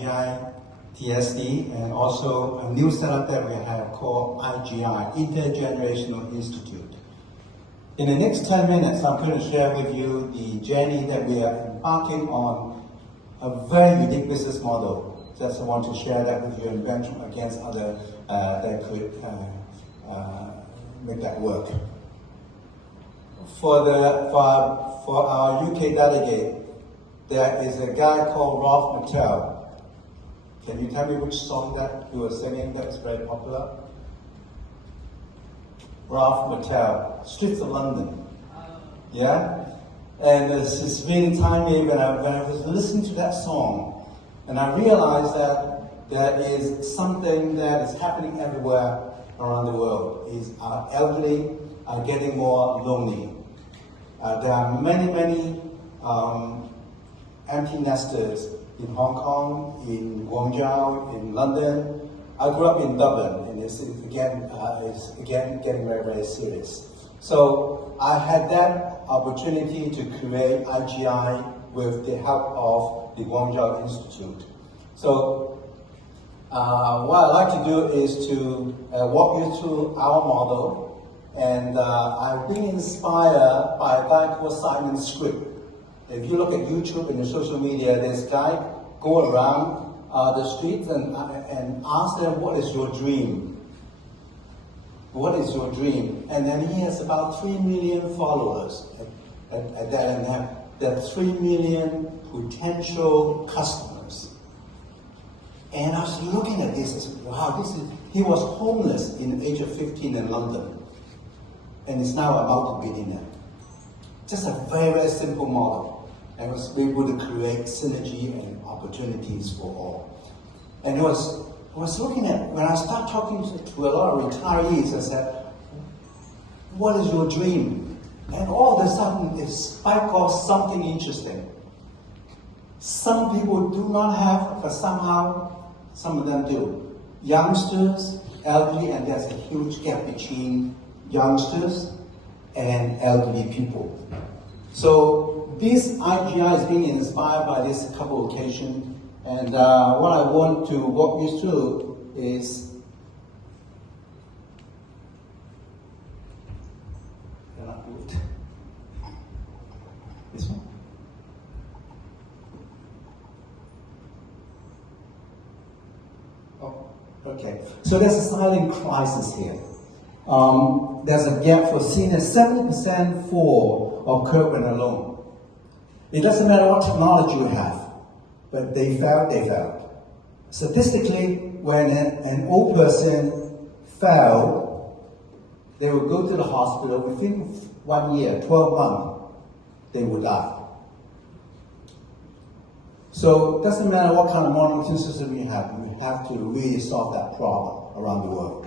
IGI, TSD, and also a new setup that we have called IGI, Intergenerational Institute. In the next 10 minutes, I'm going to share with you the journey that we are embarking on, a very unique business model. Just want to share that with you and benchmark against other that could make that work. For our UK delegate, there is a guy called Ralph Mattel. Can you tell me which song that you were singing that is very popular? Ralph Mattel, Streets of London. Yeah? And it's really timely when I was listening to that song, and I realized that there is something that is happening everywhere around the world. Is our elderly are getting more lonely. There are many empty nesters in Hong Kong, in Guangzhou, in London. I grew up in Dublin, and it's again getting very serious. So I had that opportunity to create IGI with the help of the Guangzhou Institute. So what I'd like to do is to walk you through our model, and I've been inspired by a guy called Simon Script. If you look at YouTube and the social media, this guy go around the streets and ask them, what is your dream? What is your dream? And then he has about 3 million followers at that, and there are 3 million potential customers. And I was looking at this, I said, wow, he was homeless in the age of 15 in London, and is now a multi-billionaire. Just a very simple model. And was able to create synergy and opportunities for all. And I was looking at, when I started talking to a lot of retirees, I said, what is your dream? And all of a sudden, it spiked off something interesting. Some people do not have, but somehow, some of them do. Youngsters, elderly, and there's a huge gap between youngsters and elderly people. So this IGI is being inspired by this couple occasions, and what I want to walk you through is this one. Oh, okay. So there's a silent crisis here. There's a gap for seniors, 70% for occur when alone. It doesn't matter what technology you have, but they failed. Statistically, when an old person failed, they will go to the hospital within 1 year, 12 months, they will die. So it doesn't matter what kind of monitoring system you have to really solve that problem around the world.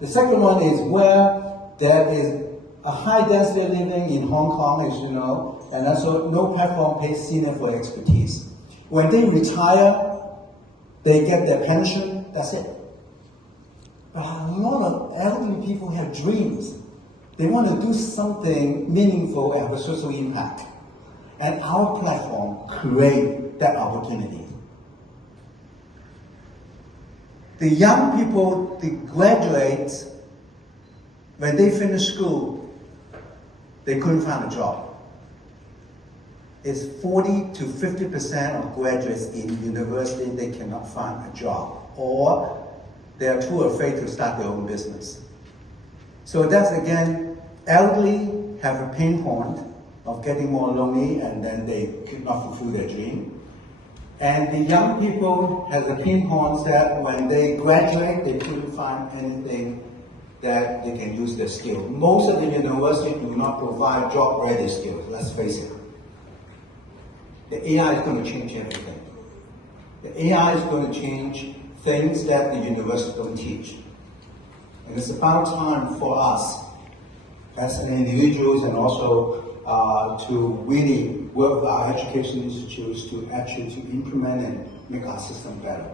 The second one is where there is a high density of living in Hong Kong, as you know, and also no platform pays senior for expertise. When they retire, they get their pension, that's it. But a lot of elderly people have dreams. They want to do something meaningful and have a social impact. And our platform creates that opportunity. The young people, the graduates, when they finish school, they couldn't find a job. It's 40 to 50% of graduates in university, they cannot find a job, or they are too afraid to start their own business. So that's, again, elderly have a pain point of getting more lonely, and then they could not fulfill their dream. And the young people have the pain points that when they graduate, they couldn't find anything that they can use their skill. Most of the universities do not provide job-ready skills, let's face it. The AI is going to change everything. The AI is going to change things that the university don't teach. And it's about time for us, as an individuals, and also to really work with our education institutes to actually implement and make our system better.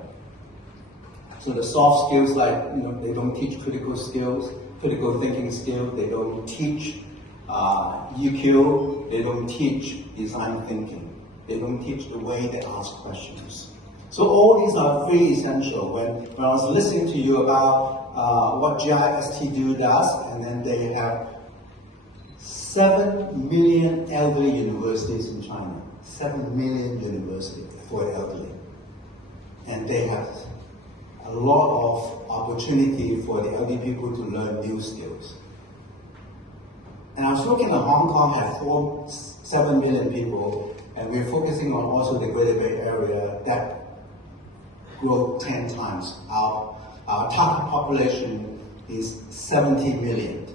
So the soft skills, like, they don't teach critical skills, critical thinking skills, they don't teach EQ, they don't teach design thinking, they don't teach the way they ask questions. So all these are very essential. When I was listening to you about what GIST does, and then they have 7 million elderly universities in China. 7 million universities for elderly. And they have a lot of opportunity for the elderly people to learn new skills. And I was looking at Hong Kong has 7 million people, and we're focusing on also the Greater Bay Area that grow 10 times. Our target population is 70 million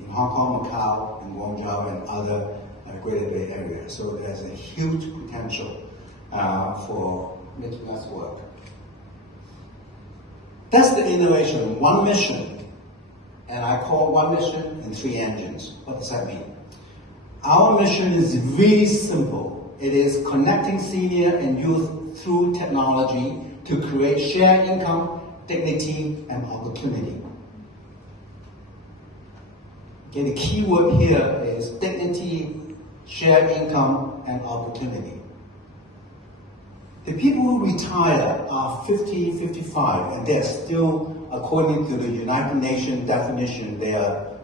in Hong Kong, Macau, and Guangzhou, and other Greater Bay Area. So there's a huge potential for making us work. That's the innovation, one mission. And I call one mission and 3 engines. What does that mean? Our mission is really simple. It is connecting senior and youth through technology to create shared income, dignity, and opportunity. Okay, the key word here is dignity, shared income, and opportunity. The people who retire are 50, 55, and they're still, according to the United Nations definition, they are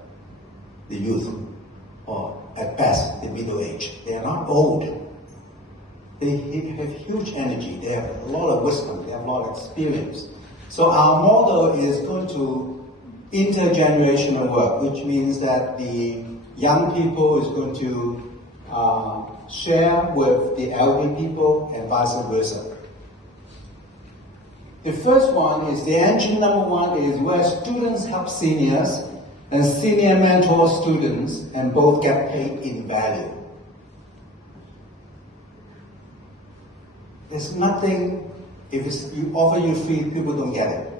the youth, or at best, the middle age. They are not old. They have huge energy, they have a lot of wisdom, they have a lot of experience. So our model is going to intergenerational work, which means that the young people is going to share with the elderly people and vice versa. The first one is the engine number 1 is where students help seniors and senior mentor students and both get paid in value. There's nothing, if you offer you free, people don't get it.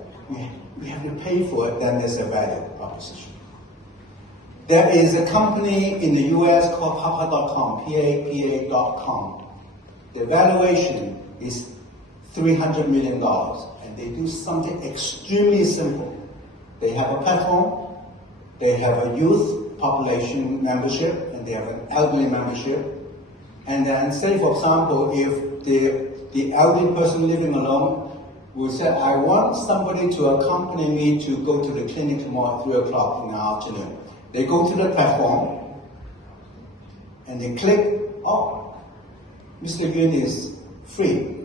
We have to pay for it, then there's a value proposition. There is a company in the US called Papa.com, P-A-P-A.com. The valuation is $300 million, and they do something extremely simple. They have a platform, they have a youth population membership, and they have an elderly membership. And then say, for example, if the elderly person living alone will say, I want somebody to accompany me to go to the clinic tomorrow at 3 o'clock in the afternoon. They go to the platform, and they click, oh, Mr. Yun is free.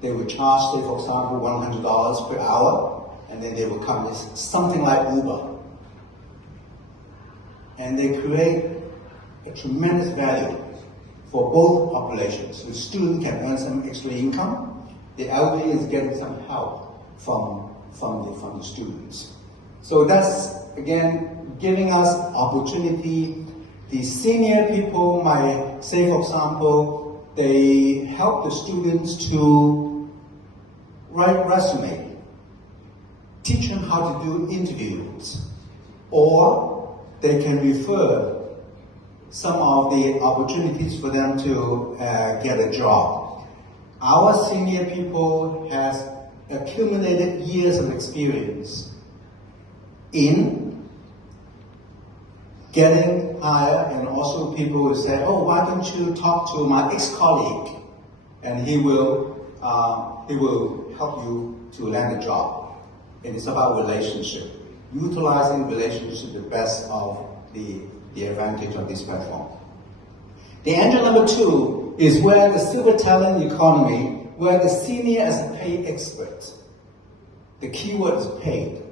They will charge, say, for example, $100 per hour, and then they will come. It's something like Uber. And they create a tremendous value for both populations. The student can earn some extra income. The elderly is getting some help from the students. So that's, again, giving us opportunity. The senior people might say, for example, they help the students to write resume, teach them how to do interviews, or they can refer some of the opportunities for them to get a job. Our senior people has accumulated years of experience in getting hired, and also people will say, oh, why don't you talk to my ex-colleague, and he will help you to land a job. And it's about relationship, utilizing relationship the best of the advantage of this platform. The engine number 2 is where the silver talent economy, where the senior is a paid expert. The keyword is paid,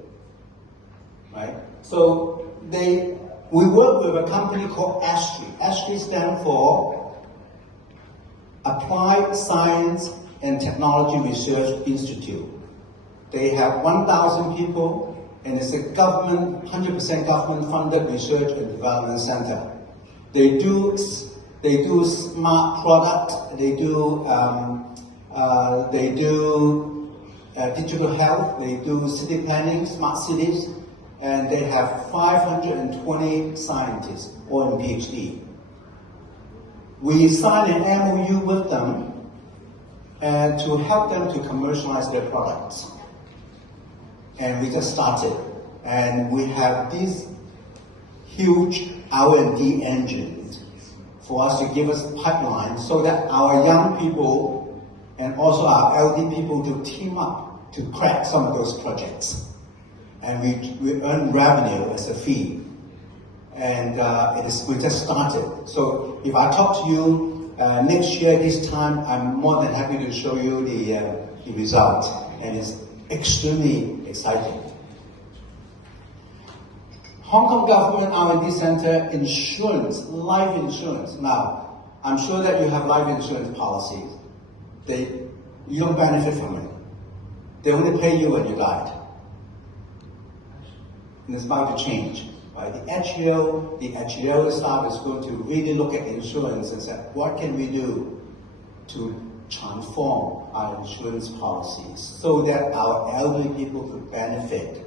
right? So we work with a company called ASTRI. ASTRI stands for Applied Science and Technology Research Institute. They have 1,000 people, and it's a government, 100% government-funded research and development center. They do smart product. They do digital health. They do city planning, smart cities, and they have 520 scientists, all in PhD. We signed an MOU with them to help them to commercialize their products. And we just started. And we have these huge R&D engines for us to give us pipeline so that our young people and also our elderly people to team up to crack some of those projects. And we earn revenue as a fee. And we just started. So if I talk to you next year this time, I'm more than happy to show you the result. And it's extremely exciting. Hong Kong Government R&D Center insurance, life insurance. Now, I'm sure that you have life insurance policies. You don't benefit from it. They only pay you when you died. And it's about to change. Right? The actuarial staff is going to really look at insurance and say, what can we do to transform our insurance policies so that our elderly people could benefit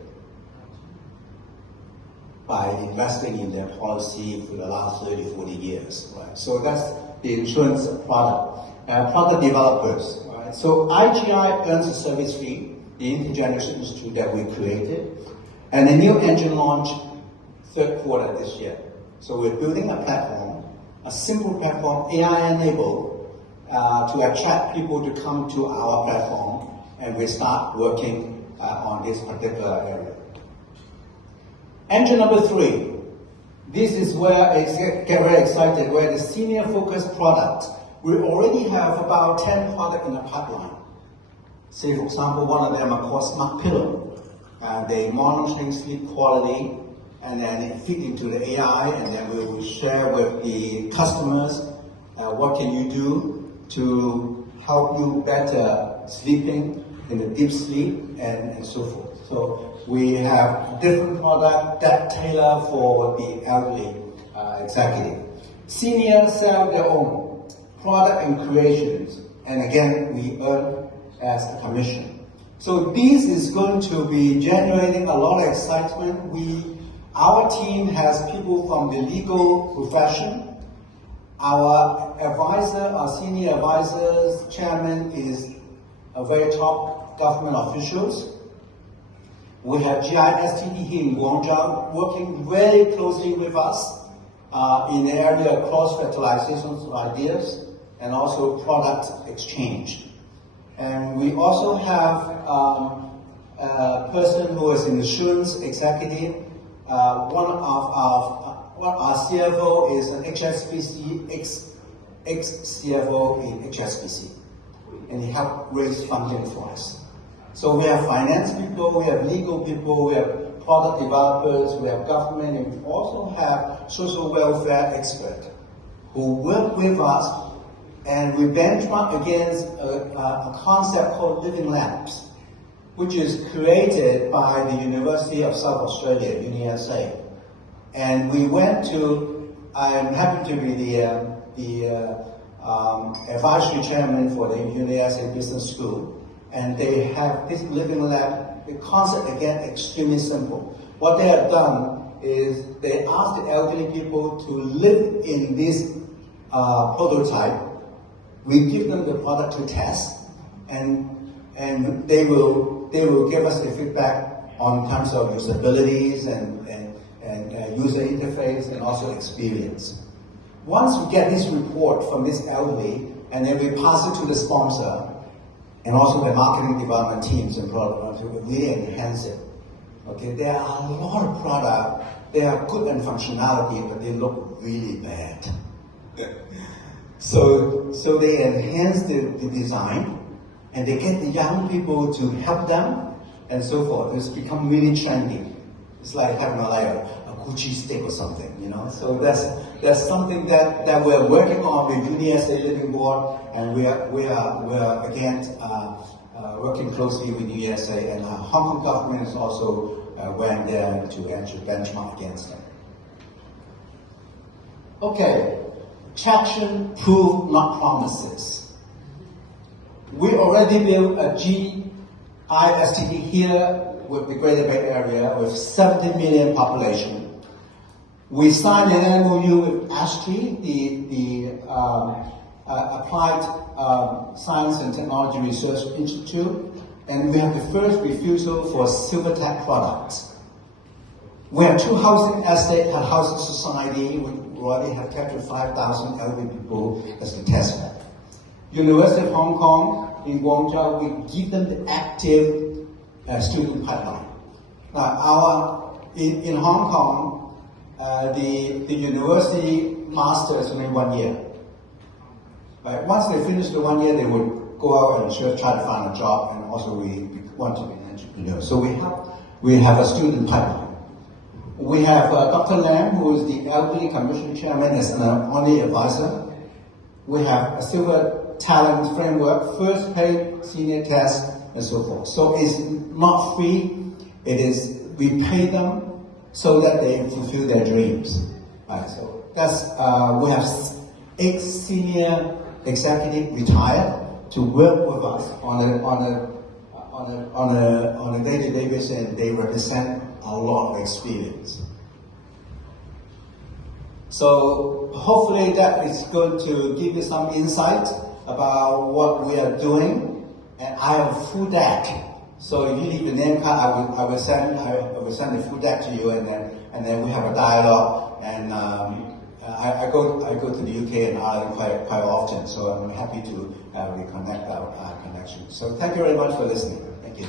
by investing in their policy for the last 30, 40 years. Right? So that's the insurance product. Product developers. Right? So IGI earns a service fee, the Intergeneration Institute that we created, and a new engine launch third quarter this year. So we're building a platform, a simple platform, AI-enabled, to attract people to come to our platform, and we start working on this particular area. Engine number 3. This is where I get very excited, where the senior focused product. We already have about 10 products in the pipeline. Say, for example, one of them are called Smart Pillow. They monitor sleep quality, and then it feed into the AI, and then we will share with the customers what can you do to help you better sleeping in the deep sleep and so forth. So we have different products that tailor for the elderly executive. Senior sell their own product and creations, and again we earn as a commission. So this is going to be generating a lot of excitement. Our team has people from the legal profession. Our advisor, our senior advisors, chairman is a very top government officials. We have GISTD here in Guangzhou working very closely with us in the area of cross-fertilization of ideas and also product exchange. And we also have a person who is an insurance executive. One of our CFO is an HSBC, ex-CFO in HSBC. And he helped raise funding for us. So we have finance people, we have legal people, we have product developers, we have government, and we also have social welfare experts who work with us. And we benchmark against a concept called Living Labs, which is created by the University of South Australia, UniSA. And we went to, I'm happy to be the advisory chairman for the UniSA Business School. And they have this Living Lab. The concept, again, extremely simple. What they have done is they asked the elderly people to live in this prototype. We give them the product to test, and they will give us the feedback on terms of usabilities and user interface and also experience. Once we get this report from this elderly, and then we pass it to the sponsor and also the marketing development teams and product to really enhance it. Okay, there are a lot of products. They are good in functionality, but they look really bad. So they enhance the design, and they get the young people to help them, and so forth. It's become really trendy. It's like having a Gucci stick or something, you know. So that's something that we're working on with UniSA Living Board, and we are again working closely with UniSA, and Hong Kong government is also went there to actually benchmark against them. Okay. Traction, proof, not promises. We already built a GISTD here with the Greater Bay Area with 70 million population. We signed an MOU with ASTRI, the Applied Science and Technology Research Institute, and we have the first refusal for silver tech products. We have 2 housing estates, a housing society. We already have captured 5,000 elderly people as the test bed. University of Hong Kong in Guangzhou, we give them the active student pipeline. In Hong Kong, the university masters only 1 year. Right? Once they finish the 1 year, they would go out and try to find a job, and also we want to be an entrepreneur. So we have a student pipeline. We have Dr. Lam, who is the elderly commission chairman, as an only advisor. We have a silver talent framework, first pay, senior test, and so forth. So it's not free. It is, we pay them so that they fulfill their dreams. Right? So that's, we have 8 senior executives retired to work with us on a day-to-day basis, and they represent a lot of experience. So hopefully that is going to give you some insight about what we are doing. And I have a full deck. So if you need the name card, I will send the full deck to you, and then we have a dialogue. And I go to the UK and Ireland quite often, so I'm happy to reconnect our connection. So thank you very much for listening. Thank you.